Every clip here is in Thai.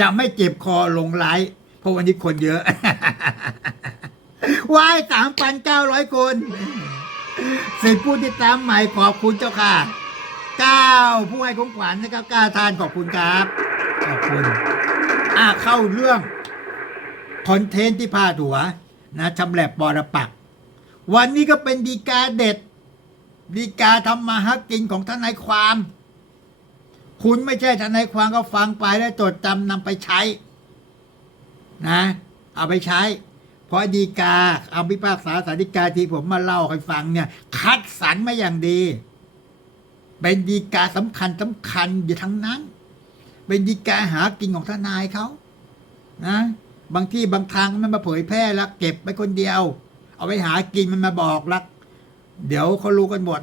จะไม่เจ็บคอลงไลฟ์เพราะวันนี้คนเยอะว้ายสามพันเก้าร้อยคนสิบผู้ติดตามใหม่ขอบคุณเจ้าค่ะเก้าผู้ให้ของขวัญนะครับกล้าทานขอบคุณครับขอบคุณอะเข้าเรื่องคอนเทนต์ที่พาดหัว นะชำแหลบบอระปัก วันนี้ก็เป็นดีกาเด็ด ดีกาทำมาหากินของทนายความ คุณไม่ใช่ทนายความก็ฟังไปแล้วจดจำนำไปใช้ นะ เอาไปใช้ เพราะดีกาเอาพิพากษาสารดีกาที่ผมมาเล่าให้ฟังเนี่ย คัดสรรมาอย่างดี เป็นดีกาสำคัญสำคัญอยู่ทั้งนั้น เป็นดีกาหากินของทนายเขานะ บางที่บางทางมันมาเผยแพร่แล้วเก็บไปคนเดียว เอาไปหากินมันมาบอกลักเดี๋ยวเขารู้กันหมด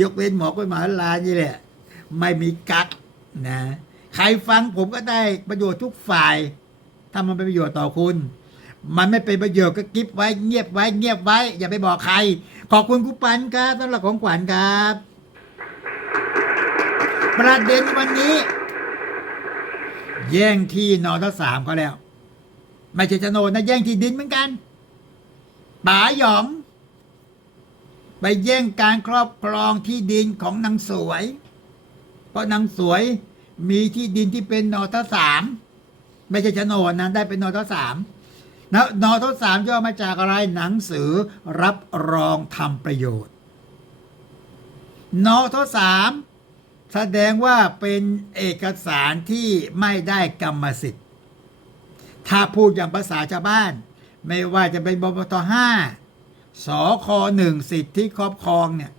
ยกเว้นหมอกฎหมายลายนี่แหละ ไม่มีกักนะ ใครฟังผมก็ได้ประโยชน์ทุกฝ่ายถ้ามันเป็นประโยชน์ต่อคุณ มันไม่เป็นประโยชน์ก็กิฟไว้เงียบไว้ เงียบไว้ อย่าไปบอกใคร ขอบคุณคุณปันครับสำหรับของขวัญครับ ประเด็นวันนี้ แย่งที่นอนทั้งสามเขาแล้ว ไม่ใช่โฉนนะแย่งที่ดินเหมือนกันป๋าหยอง ไปแย่งการครอบครองที่ดินของนางสวย เพราะนางสวยมีที่ดินที่เป็นนอทสามไม่ใช่โฉนดนะได้เป็นนอทสามนะนอทสามย่อมาจากอะไรหนังสือรับรองทำประโยชน์ นอทสามแสดงว่าเป็นเอกสารที่ไม่ได้กรรมสิทธิ์ ถ้าพูดอย่างภาษาชาวบ้าน ไม่ว่าจะเป็นบปทห้า สคหนึ่งสิทธิครอบครองเนี่ย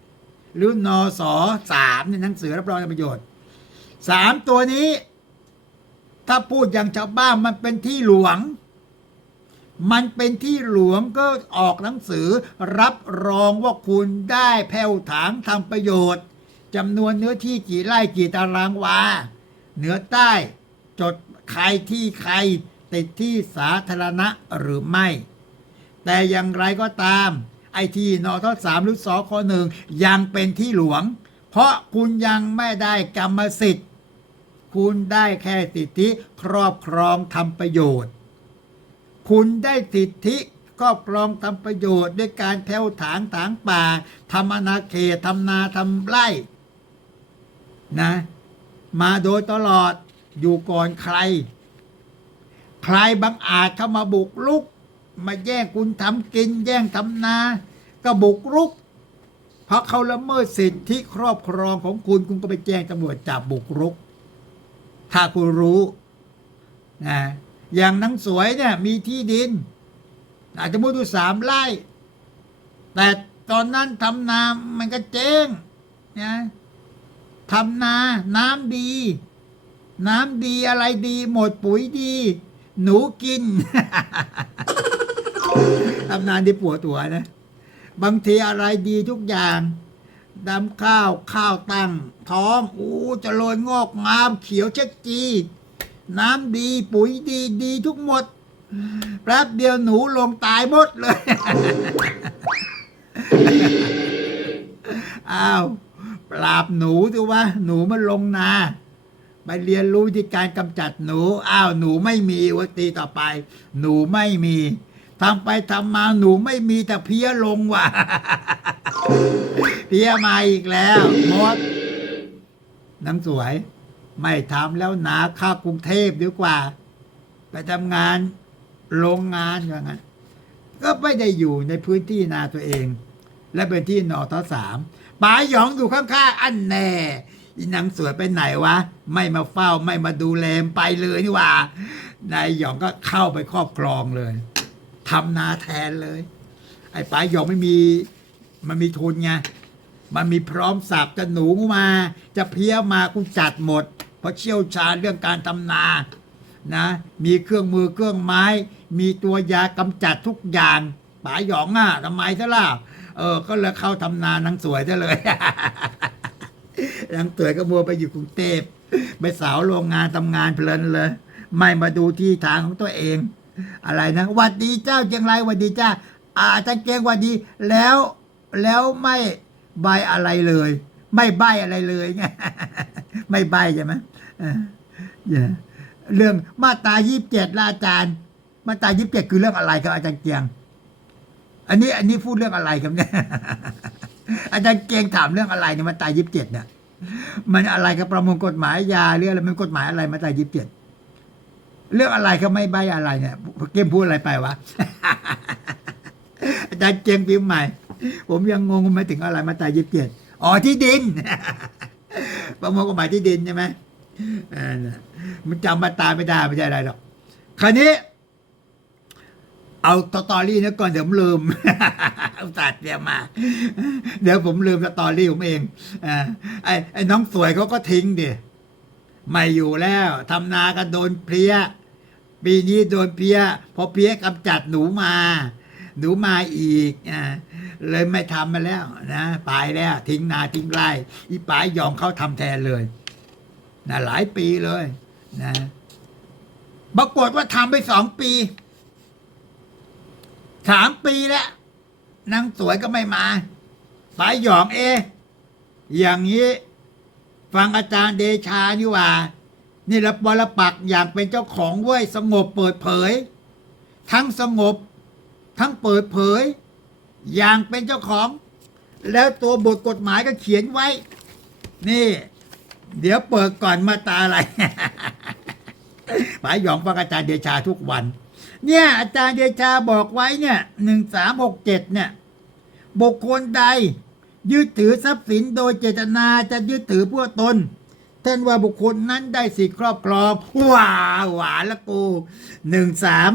หรือนสสามเนี่ยหนังสือรับรองประโยชน์สามตัวนี้ ถ้าพูดอย่างชาวบ้านมันเป็นที่หลวง มันเป็นที่หลวงก็ออกหนังสือรับรองว่าคุณได้แผ่วถางทำประโยชน์จำนวนเนื้อที่กี่ไร่กี่ตารางวาเหนือใต้จดใครที่ใครติดที่สาธารณะหรือไม่ แต่อย่างไรก็ตาม ไอที่นอทสามหรือสอคหนึ่งยังเป็นที่หลวง เพราะคุณยังไม่ได้กรรมสิทธิ์ คุณได้แค่สิทธิครอบครองทำประโยชน์ คุณได้สิทธิครอบครองทำประโยชน์ ด้วยการแผ่วถางถางป่าทำอาณาเขตทำนาทำไร่นะ มาโดยตลอดอยู่ก่อนใคร ใครบังอาจเข้ามาบุกรุก มาแย่งคุณทำกิน แย่งทำนา ก็บุกรุก เพราะเขาละเมิดสิทธิครอบครองของคุณคุณก็ไปแจ้งตำรวจจับบุกรุก ถ้าคุณรู้นะอย่างนางสวยเนี่ยมีที่ดิน อาจจะมุดูสามไร่ แต่ตอนนั้นทำนามันก็เจ๊งนะทำนา น้ำดี น้ำดีอะไรดี หมดปุ๋ยดี หนูกิน ทำนานที่ปวดตัวนะ บางทีอะไรดีทุกอย่างดำข้าวข้าวตั้ง ท้องอู้จะโรยงอกงาม เขียวเช็ดจี น้ำดีปุ๋ยดีดีทุกหมดแป๊บเดียวหนูลงตายหมดเลย อ้าวปราบหนูดูว่า หนูมันลงนาไปเรียนรู้วิธีการกำจัดหนู อ้าวหนูไม่มีวัตีต่อไป หนูไม่มี ทำไปทำมาหนูไม่มีแต่เพี้ยลงว่ะ เพี้ยมาอีกแล้วมดน้ำสวย ไม่ทำแล้วหนาข้ากรุงเทพดีกว่า ไปทำงานโรงงานอย่างนั้นก็ไม่ได้อยู่ในพื้นที่นาตัวเอง และเป็นที่นอทสามป๋าหยองอยู่ข้างๆอันแน่อีนางสวยไปไหนวะ ไม่มาเฝ้าไม่มาดูแลไปเลยนี่ว่า นายหยองก็เข้าไปครอบครองเลย ทำนาแทนเลย ไอ้ป๋าหยองไม่มี มันมีทุนไงมันมีพร้อมสับจะหนูมา จะเพี้ยมากูจัดหมด เพราะเชี่ยวชาญเรื่องการทำนานะ มีเครื่องมือเครื่องไม้ มีตัวยากำจัดทุกอย่างป๋าหยองอะทำไมซะล่ะเออ ก็เลยเข้าทำนานนางสวยซะเลยนางสวยก็มัวไปอยู่กรุงเทพไปสาวโรงงานทำงานเพลินเลย ไม่มาดูที่ทางของตัวเอง อะไรนะหวัดดีเจ้าเจียงไรหวัดดีจ้าอาจารย์เกงหวัดดีแล้วแล้วไม่ใบอะไรเลย ไม่ใบอะไรเลยไงไม่ใบใช่ไหมเออเนี่ยเรื่องมาตรายี่สิบเจ็ดละอาจารย์ มาตรายี่สิบเจ็ดคือเรื่องอะไรครับอาจารย์เกียง อันนี้อันนี้พูดเรื่องอะไรครับเนี่ยอาจารย์เกียงถามเรื่องอะไรเนี่ยมาตรายี่สิบเจ็ดเนี่ยมันอะไรกับประมวลกฎหมายยาเรื่องอะไรมันกฎหมายอะไรมาตรายี่สิบเจ็ด เรื่องอะไรก็ไม่ใบอะไรเนี่ยเกมพูดอะไรไปวะ อาจารย์เกียงพิมพ์ใหม่ ผมยังงงไม่ถึงอะไรมาตายี่สิบเจ็ดอ๋อที่ดิน ประมวลกฎหมายที่ดินใช่ไหมมันจำมาตาไม่ได้ไม่ใช่อะไรหรอก คราวนี้ เอาสตอรี่นี้ก่อนเดี๋ยวผมลืมเอุตส่าห์เตรียมมา เดี๋ยวผมลืมสตอรี่ผมเองอ่าไอ้ไอ้น้องสวยเขาก็ทิ้งเดิ ไม่อยู่แล้วทำนาก็โดนเพลี้ย ปีนี้โดนเพลี้ยพอเพลี้ยกำจัดหนูมา หนูมาอีกอ่าเลยไม่ทำมาแล้วนะไปแล้วทิ้งนาทิ้งไร่อีป๋ายยอมเขาทำแทนเลยนะหลายปีเลยนะปรากฏว่าทำไปสองปีสามปีแล้วนางสวยก็ไม่มาป๋ายยองเออย่างนี้ ฟังอาจารย์เดชานี่ว่า นี่ละบรปักอย่างเป็นเจ้าของเว้ยสงบเปิดเผย ทั้งสงบ ทั้งเปิดเผย อย่างเป็นเจ้าของ แล้วตัวบทกฎหมายก็เขียนไว้ นี่ เดี๋ยวเปิดก่อนมาตาอะไรป๋าหยองฟังอาจารย์เดชาทุกวัน เนี่ยอาจารย์เดชาบอกไว้เนี่ยหนึ่งสามหกเจ็ดเนี่ย บุคคลใด ยึดถือทรัพย์สินโดยเจตนาจะยึดถือพื่อตนท่านว่าบุคคลนั้นได้สิทธิครอบครองว้าวหวานละกูหนึ่งสาม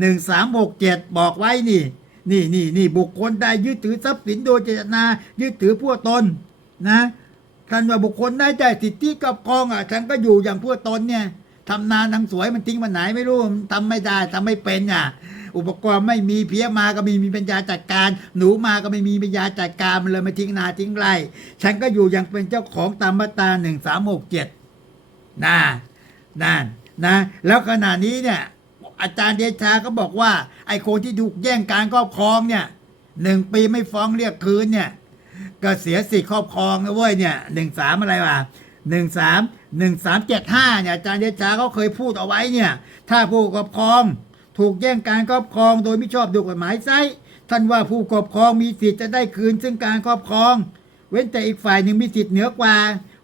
หนึ่งสามหกเจ็ดบอกไว้นี่ นี่นี่นี่บุคคลใดยึดถือทรัพย์สินโดยเจตนายึดถือพื่อตนนะท่านว่าบุคคลได้ได้สิทธิครอบครองอะฉันก็อยู่อย่างพื่อตนเนี่ยทำนานทางสวยมันทิ้งมาไหนไม่รู้ทำไม่ได้ทำไม่เป็นอะ อุปกรณ์ไม่มีเพี้ยมาก็ไมีมีปัญญาจัดการ หนูมาก็ไม่มีปัญญาจัดการมันเลยมาทิ้งนาทิ้งไร่ฉันก็อยู่อย่างเป็นเจ้าของตามมาตราหนึ่งสามหกเจ็ดนะนั่นนะ แล้วขณะนี้เนี่ยอาจารย์เดชาก็บอกว่า ไอ้คนที่ถูกแย่งการครอบครองเนี่ยหนึ่งปีไม่ฟ้องเรียกคืนเนี่ย ก็เสียสิทธิครอบครองนะเว้ยเนี่ยหนึ่งสามอะไรวะหนึ่งสามหนึ่งสามเจ็ดห้าเนี่ยอาจารย์เดชาเขาเคยพูดเอาไว้เนี่ย ถ้าผู้ครอบครอง ถูกแย่งการครอบครองโดยไม่ชอบด้วยกฎหมายไซท่านว่าผู้ครอบครองมีสิทธิ์จะได้คืนซึ่งการครอบครอง เว้นแต่อีกฝ่ายหนึ่งมีสิทธิ์เหนือกว่า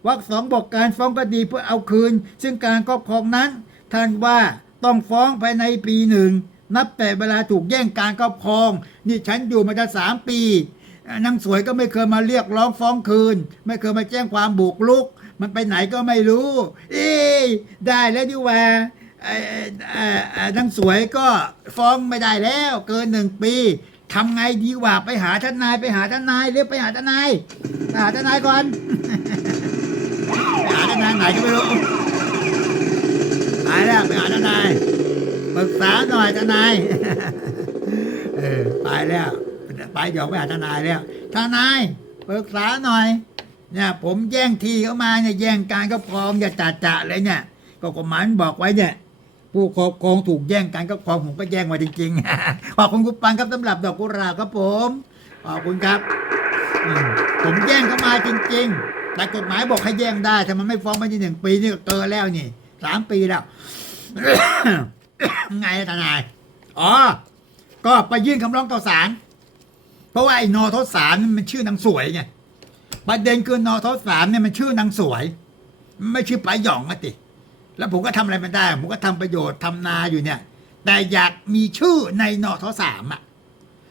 วรรคสองบอกการฟ้องคดีเพื่อเอาคืน ซึ่งการครอบครองนั้น ท่านว่าต้องฟ้องภายในปีหนึ่งนับแต่เวลาถูกแย่งการครอบครอง นี่ฉันอยู่มาจะสามปีนางสวยก็ไม่เคยมาเรียกร้องฟ้องคืน ไม่เคยมาแจ้งความบุกลุก มันไปไหนก็ไม่รู้ เอ้ยได้แล้วดิว่า นางสวยก็ฟ้องไม่ได้แล้ว เกินหนึ่งปีทำไงดีว่าไปหาทนายไปหาทนายเรียกไปหาทนายไปหาทนายก่อนไปหาทนายไหนก็ไม่รู้ตายแล้วไปหาทนายปรึกษาหน่อยทนายเออไปแล้วไปหยอกไปหาทนายแล้วทนายปรึกษาหน่อยเนี่ยผมแย่งทีเข้ามาเนี่ยแย่งการครอบครองอย่าจ่าจ่าเลยเนี่ยก็กฎหมายบอกไว้เนี่ย ผู้ครอบครองถูกแย่งการครอบครองผมก็แย่งมาจริงๆ ขอบคุณคุณปังครับสำหรับดอกกุหลาบครับผมขอบคุณครับ ผมแย่งเข้ามาจริง ๆ แต่กฎหมายบอกให้แย่งได้ถ้ามันไม่ฟ้องม่ที่หนึ่งปีนี่ก็เกินแล้วนี่สามปีแล้ว ไงทนาย อ๋อ ก็ไปยื่นคำร้องต่อศาลเพราะว่าไอ้นอทศสารมันชื่อนางสวยไงประเด็นคือนอทศสารเนี่ยมันชื่อนางสวย ไม่ชื่อปลาหยองอะติ แล้วผมก็ทำอะไรไม่ได้ ผมก็ทำประโยชน์ทำนาอยู่เนี่ย แต่อยากมีชื่อในนอทสามอะ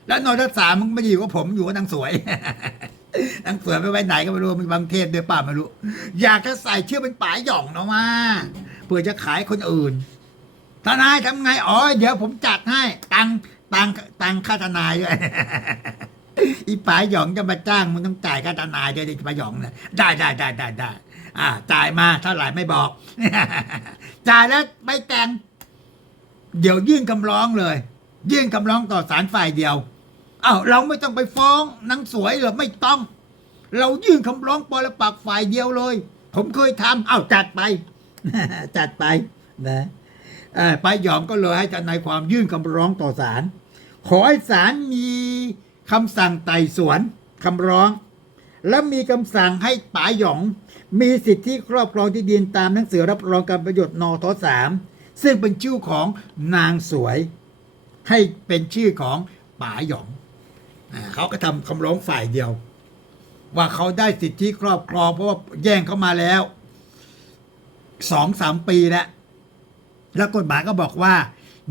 แล้วนอทสามมันไม่อยู่กับผมอยู่กับนางสวยนางสวยไปไว้ไหนก็ไม่รู้มีบางเทศด้วยป่าไม่รู้ อยากจะใส่ชื่อเป็นป๋าหย่องเนาะว่าเพื่อจะขายคนอื่นทนายทำไงอ๋อเดี๋ยวผมจัดให้ตังตังตังค่าทนายด้วยอีป๋าหยองจะมาจ้างมึงต้องจ่ายค่าทนายด้วยดิป๋าหยองนะได้ได้ได้ได้ได้ อ่าจ่ายมาเท่าไหร่ไม่บอก จ่ายแล้วไม่แต่ง เดี๋ยวยื่นคำร้องเลย ยื่นคำร้องต่อศาลฝ่ายเดียวอ้าวเราไม่ต้องไปฟ้องนางสวยหรอไม่ต้อง เรายื่นคำร้องปรปักฝ่ายเดียวเลย ผมเคยทำอ้าวจัดไป จัดไปนะไปหยอมก็เลยให้ทนายความยื่นคำร้องต่อศาลขอให้ศาลมีคำสั่งไต่สวนคำร้อง และมีคำสั่งให้ป๋าหยอง มีสิทธิครอบครองที่ดินตามหนังสือรับรองการประโยชน์นทสามซึ่งเป็นชื่อของนางสวย ให้เป็นชื่อของป๋าหยองเขาก็ทำคำร้องฝ่ายเดียว ว่าเขาได้สิทธิครอบครอง เพราะว่าแย่งเข้ามาแล้วสองสามปีแล้วแล้วกฎหมายก็บอกว่า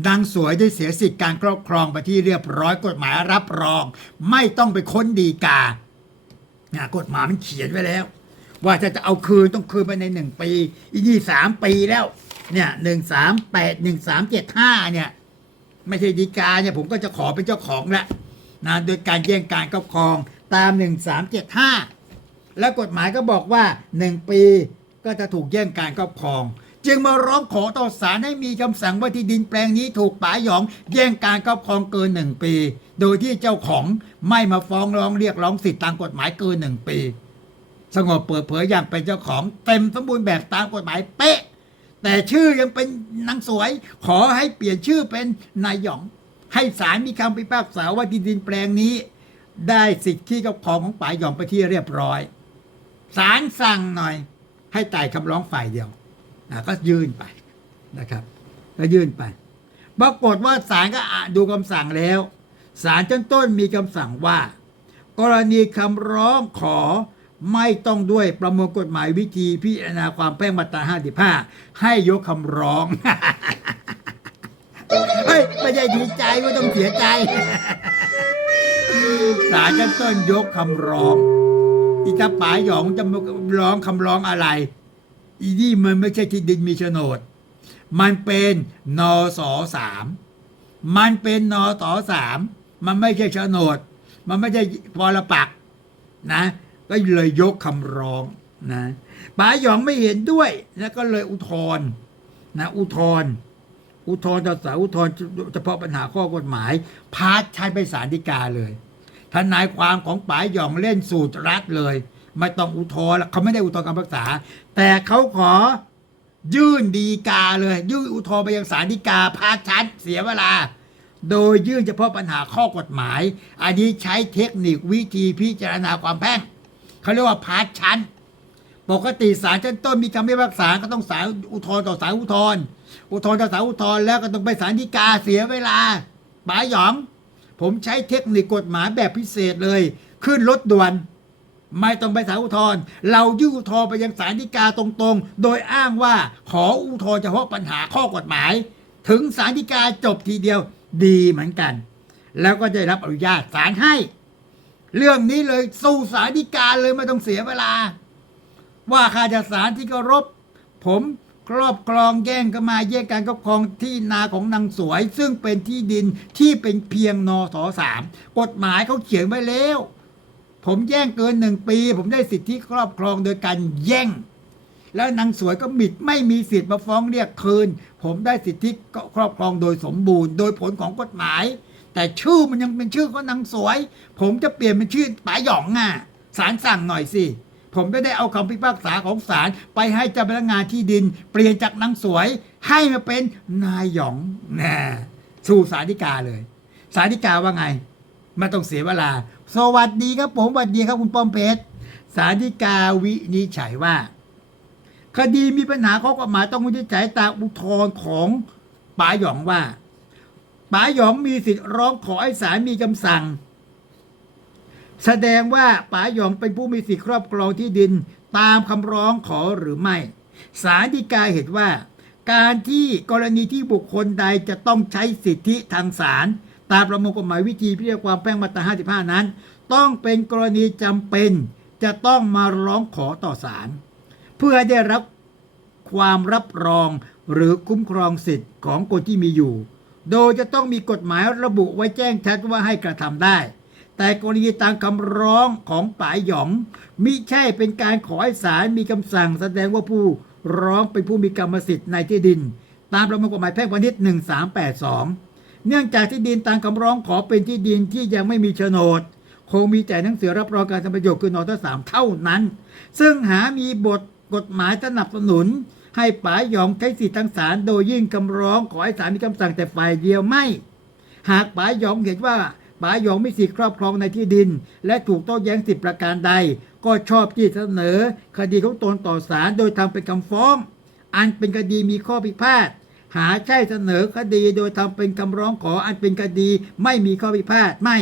นางสวยได้เสียสิทธิการครอบครองไปที่เรียบร้อยกฎหมายรับรอง ไม่ต้องไปค้นดีกา กฎหมายมันเขียนไว้แล้ว ว่าจะจะเอาคืนต้องคืนไปในหนึ่งปีอีนี่สามปีแล้ว เนี่ยหนึ่งสามแปดหนึ่งสามเจ็ดห้าเนี่ย ไม่ใช่ดีกาเนี่ยผมก็จะขอเป็นเจ้าของละนะโดยการแย่งการครอบครองตามหนึ่งสามเจ็ดห้าแล้วกฎหมายก็บอกว่าหนึ่งปีก็จะถูกแย่งการครอบครอง จึงมาร้องขอต่อศาลให้มีคำสั่งว่าที่ดินแปลงนี้ถูกป๋าหยอง แย่งการครอบครองเกินหนึ่งปี โดยที่เจ้าของไม่มาฟ้องร้องเรียกร้องสิทธิตามกฎหมายเกินหนึ่งปี สงบเปิดเผยอย่างเป็นเจ้าของเต็มสมบูรณ์แบบตามกฎหมายเป๊ะ แต่ชื่อยังเป็นนางสวย ขอให้เปลี่ยนชื่อเป็นนายหยอง ให้ศาลมีคำพิพากษาว่าที่ดินแปลงนี้ ได้สิทธิครอบครองของป๋าหยองไปที่เรียบร้อยศาลสั่งหน่อย ให้ไต่คำร้องฝ่ายเดียวนะก็ยื่นไปนะครับ ก็ยื่นไปปรากฏว่าศาลก็ดูคำสั่งแล้วศาลชั้นต้นมีคำสั่งว่า กรณีคำร้องขอ ไม่ต้องด้วยประมวลกฎหมายวิธีพิจารณาความแพ่งมาตรา 55 ให้ยกคำร้อง เฮ้ย ไม่ใช่ดีใจไม่ต้องเสียใจศาลชั้นต้นยกคำร้อง อีตาป๋าหยองจะมาร้องคำร้องอะไร อีนี่มันไม่ใช่ที่ดินมีโฉนด มันเป็นนอสอสาม มันเป็นนอตอสาม มันไม่ใช่โฉนด มันไม่ใช่ปรปักนะ ก็เลยยกคำร้องนะป๋าหยองไม่เห็นด้วยแล้วก็เลยอุทธรณ์นะ อุทธรณ์อุทธรณ์ต่อสารอุทธรณ์เฉพาะปัญหาข้อกฎหมาย พาดใช้ไปศาลฎีกาเลยทนายความของป๋าหยองเล่นสูตรรัฐเลย ไม่ต้องอุทธรณ์เขาไม่ได้อุทธรณ์คำพิพากษา แต่เขาขอยื่นดีกาเลย ยื่นอุทธรณ์ไปยังศาลฎีกาพาชั้นเสียเวลา โดยยื่นเฉพาะปัญหาข้อกฎหมาย อันนี้ใช้เทคนิควิธีพิจารณาความแพ่ง เขาเรียกว่าพาชั้น ปกติศาลชั้นต้นมีคำพิพากษาก็ต้องศาลอุทธรณ์ต่อศาลอุทธรณ์อุทธรณ์ต่อศาลอุทธรณ์แล้วก็ต้องไปศาลฎีกาเสียเวลาป๋าหยอง ผมใช้เทคนิคกฎหมายแบบพิเศษเลย ขึ้นรถด่วน ไม่ต้องไปศาลอุทธรณ์เรายื่นอุทธรณ์ไปยังศาลฎีกาตรงๆ โดยอ้างว่าขออุทธรณ์เฉพาะปัญหาข้อกฎหมาย ถึงศาลฎีกาจบทีเดียวดีเหมือนกัน แล้วก็ได้รับอนุญาตศาลให้ เรื่องนี้เลยสู่ศาลฎีกาเลยไม่ต้องเสียเวลา ว่าข้าราชการที่เคารพผมครอบครองแย่งกันมาแย่งการครอบครองที่นาของนางสวย ซึ่งเป็นที่ดินที่เป็นเพียงนอสอสามกฎหมายเขาเขียนไว้แล้ว ผมแย่งเกินหนึ่งปี ผมได้สิทธิครอบครองโดยการแย่ง แล้วนางสวยก็บิดไม่มีสิทธิ์มาฟ้องเรียกคืน ผมได้สิทธิครอบครองโดยสมบูรณ์ โดยผลของกฎหมาย แต่ชื่อมันยังเป็นชื่อของนางสวย ผมจะเปลี่ยนเป็นชื่อป๋าหยองอะศาลสั่งหน่อยสิ ผมไม่ได้เอาคำพิพากษาของศาลไปให้เจ้าพนักงานที่ดิน เปลี่ยนจากนางสวย ให้มาเป็นนายหยองนะสู่สารฎีกาเลย สารฎีกาว่าไงไมาต้องเสียเวลา สวัสดีครับผมสวัสดีครับคุณป้อมเพชรสารฎีกาวินิจฉัยว่า คดีมีปัญหาข้อกฎหมายต้องวินิจฉัยตามอุทธรณ์ของป๋าหยองว่า ป๋าหยองมีสิทธิ์ร้องขอให้ศาลมีคำสั่ง แสดงว่าป๋าหยองเป็นผู้มีสิทธิครอบครองที่ดินตามคำร้องขอหรือไม่ศาลฎีกาเห็นว่า การที่กรณีที่บุคคลใดจะต้องใช้สิทธิทางศาลตามประมวลกฎหมายวิธีพิจารณาความแพ่งมาตรา55 นั้น ต้องเป็นกรณีจำเป็น จะต้องมาร้องขอต่อศาลเพื่อได้รับความรับรองหรือคุ้มครองสิทธิ์ของคนที่มีอยู่ โดยจะต้องมีกฎหมายระบุไว้แจ้งชัดว่าให้กระทำได้ แต่กรณีตามคำร้องของป๋ายหยอง มิใช่เป็นการขอให้ศาลมีคำสั่งแสดงว่าผู้ร้องเป็นผู้มีกรรมสิทธิ์ในที่ดิน ตามประมวลกฎหมายแพ่งพาณิชย์1382 เนื่องจากที่ดินตามคำร้องขอเป็นที่ดินที่ยังไม่มีโฉนดคงมีแต่หนังสือรับรองการทำประโยชน์คือนอทสามเท่านั้น ซึ่งหามีบทกฎหมายสนับสนุน ให้ป๋าหยองใช้สิทธิทางศาลโดยยื่นคำร้องขอให้ศาลมีคำสั่งแต่ฝ่ายเดียวไม่ หากป๋าหยองเห็นว่าป๋าหยองมีสิทธิครอบครองในที่ดิน และถูกโต้แย้งสิทธิประการใด ก็ชอบที่เสนอ คดีของตนต่อศาลโดยทำเป็นคำฟ้อง อันเป็นคดีมีข้อพิพาทหาใช่เสนอคดีโดยทำเป็นคำร้องขออันเป็นคดีไม่มีข้อพิพาทไม่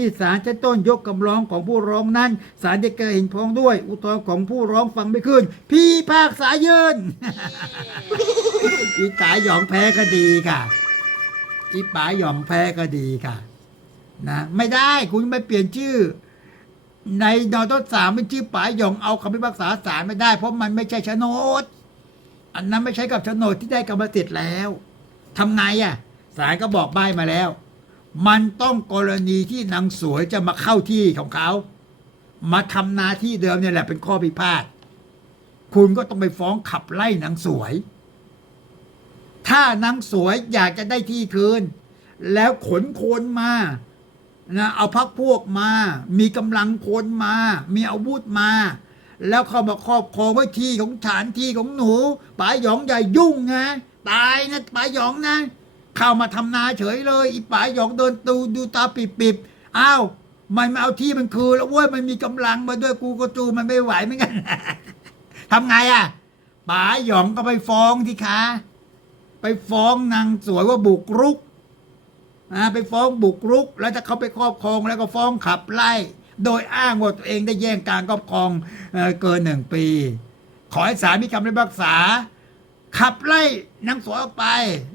ที่ศาลชั้นต้นยกคำร้องของผู้ร้องนั้นศาลจะเกิดเห็นพ้องด้วย อุทธรณ์ของผู้ร้องฟังไม่ขึ้น พี่ภาคษายืนอีตาหยองแพ้คดีค่ะอีป๋าหยองแพ้คดีค่ะ นะไม่ได้คุณไม่เปลี่ยนชื่อ ในนอต้นสามเป็นชื่อป๋าหยองเอาคำพิพากษาศาลไม่ได้ เพราะมันไม่ใช่โฉนด อันนั้นไม่ใช่กับโฉนดที่ได้กรรมสิทธิ์แล้วทำไงอะศาลก็บอกใบมาแล้ว มันต้องกรณีที่นางสวยจะมาเข้าที่ของเขา มาทำหนาที่เดิมเนี่ยแหละเป็นข้อพิพาทคุณก็ต้องไปฟ้องขับไล่นางสวย ถ้านางสวยอยากจะได้ที่คืน แล้วขนคนมานะเอาพักพวกมา มีกำลังคนมา มีอาวุธมา แล้วเข้ามาครอบครองไว้ที่ของฉันที่ของหนูป๋าหยองอย่ยุ่งนะตายนะป๋าหยองนะ เข้ามาทำนาเฉยเลย อีป๋าหยองเดินตูดูตาปิบปิบอ้าวมันมาเอาที่มันคืนแล้วเว้ยมันมีกำลังมาด้วยกูก็จูมันไม่ไหวเหมือนกันทำไงอะป๋าหยองก็ไปฟ้องที่คะไปฟ้องนางสวยว่าบุกรุกอ่าไปฟ้องบุกรุก แล้วถ้าเขาไปครอบครองแล้วก็ฟ้องขับไล่ โดยอ้างว่าตัวเองได้แย่งการครอบครองเอเกินหนึ่งปี ขอให้ศาลมีคำพิพากษา ขับไล่นางสวยออกไป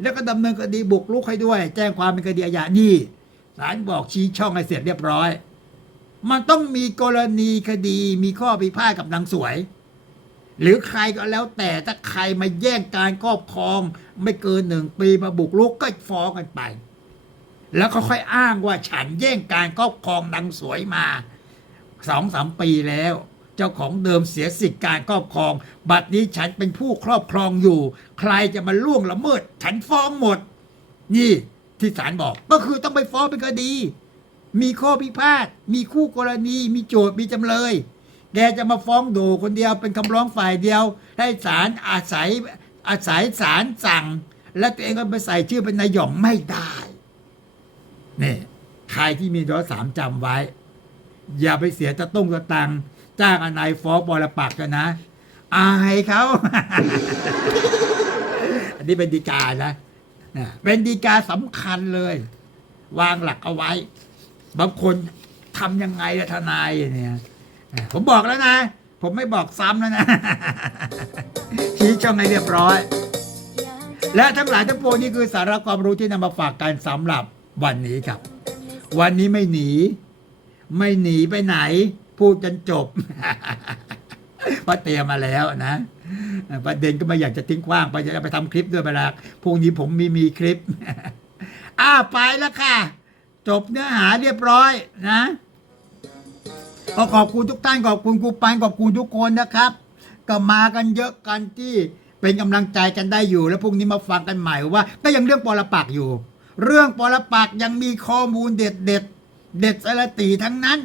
แล้วก็ดำเนินคดีบุกรุกให้ด้วย แจ้งความเป็นคดีอาญานี่ศาลบอกชี้ช่องให้เสร็จเรียบร้อย มันต้องมีกรณีคดีมีข้อพิพาทกับนางสวย หรือใครก็แล้วแต่ถ้าใครมาแย่งการครอบครอง ไม่เกินหนึ่งปีมาบุกรุกก็ฟ้องกันไป แล้วก็ค่อยอ้างว่าฉันแย่งการครอบครองนางสวยมาสองสามปีแล้ว เจ้าของเดิมเสียสิทธิการครอบครอง บัดนี้ฉันเป็นผู้ครอบครองอยู่ ใครจะมาล่วงละเมิด ฉันฟ้องหมด นี่ที่ศาลบอกก็คือต้องไปฟ้องเป็นคดี มีข้อพิพาทมีคู่กรณี มีโจทย์มีจำเลย แกจะมาฟ้องโดคนเดียวเป็นคำร้องฝ่ายเดียว ให้ศาลอาศัยอาศัยศาลสั่ง และตัวเองก็ไปใส่ชื่อเป็นนายหยองไม่ได้นี่ใครที่มีร้อสามจำไว้ อย่าไปเสียตะตุ้งตะตัง จ้างอนายฟ้องบอลปักกันนะ อายเขา อันนี้เป็นดีกานะนะเป็นดีกาสำคัญเลย วางหลักเอาไว้ บางคนทำยังไงละทนายเนี่ยผมบอกแล้วนะ ผมไม่บอกซ้ำแล้วนะ ชี้ช่องให้เรียบร้อย และทั้งหลายทั้งปวงนี่คือสาระความรู้ที่นำมาฝากกันสำหรับวันนี้ครับ วันนี้ไม่หนี ไม่หนีไปไหน พูดจนจบเพราะเตรียมมาแล้วนะประเด็นก็ไม่อยากจะทิ้งกว้างไปจะไปทำคลิปด้วยเวลาพรุ่งนี้ผมมีมีคลิป อ้าไปแล้วค่ะ จบเนื้อหาเรียบร้อยนะก็ขอบคุณทุกท่านขอบคุณครูปานขอบคุณทุกคนนะครับ ก็มากันเยอะกันที่เป็นกำลังใจกันได้อยู่ แล้วพรุ่งนี้มาฟังกันใหม่ว่า ก็ยังเรื่องปรปักอยู่ เรื่องปรปักยังมีข้อมูลเด็ดเด็ดเด็ดสารตีทั้งนั้น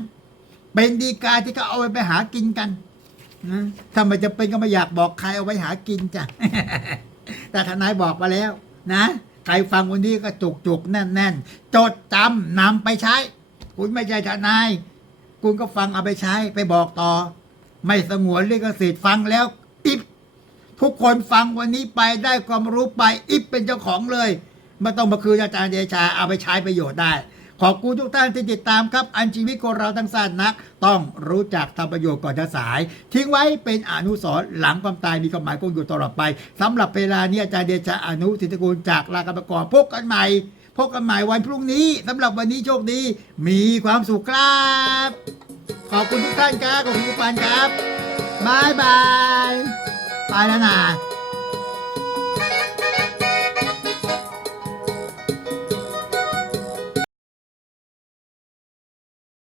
เป็นดีกาที่เขาเอาไปไปหากินกันนะถ้าไม่จะเป็นก็ไม่อยากบอกใครเอาไว้หากินจ้ะแต่ทนายบอกมาแล้ว นะ ใครฟังวันนี้ก็จุกจุกๆแน่นแน่นๆจดจำนำไปใช้ คุณไม่ใช่ทนาย คุณก็ฟังเอาไปใช้ ไปบอกต่อ ไม่สงวนลิขสิทธิ์ฟังแล้ว อิบทุกคนฟังวันนี้ไปได้ความรู้ไป อิบเป็นเจ้าของเลยไม่ต้องมาคืนอาจารย์เดชาเอาไปใช้ประโยชน์ได้ ขอบคุณทุกท่านที่ติดตามครับ อันชีวิตของเราทั้งสั้นนัก ต้องรู้จักทำประโยชน์ก่อนจะสาย ทิ้งไว้เป็นอนุสรณ์หลังความตายมีความหมายคงอยู่ตลอดไปสำหรับเวลานี้อาจารย์เดชาอนุสิทธิกุลจากลากรรมกรพบกันใหม่พบกันใหม่วันพรุ่งนี้สำหรับวันนี้โชคดี มีความสุขครับ ขอบคุณทุกท่านครับขอบคุณทุกท่านครับบายบายไปแล้วนะ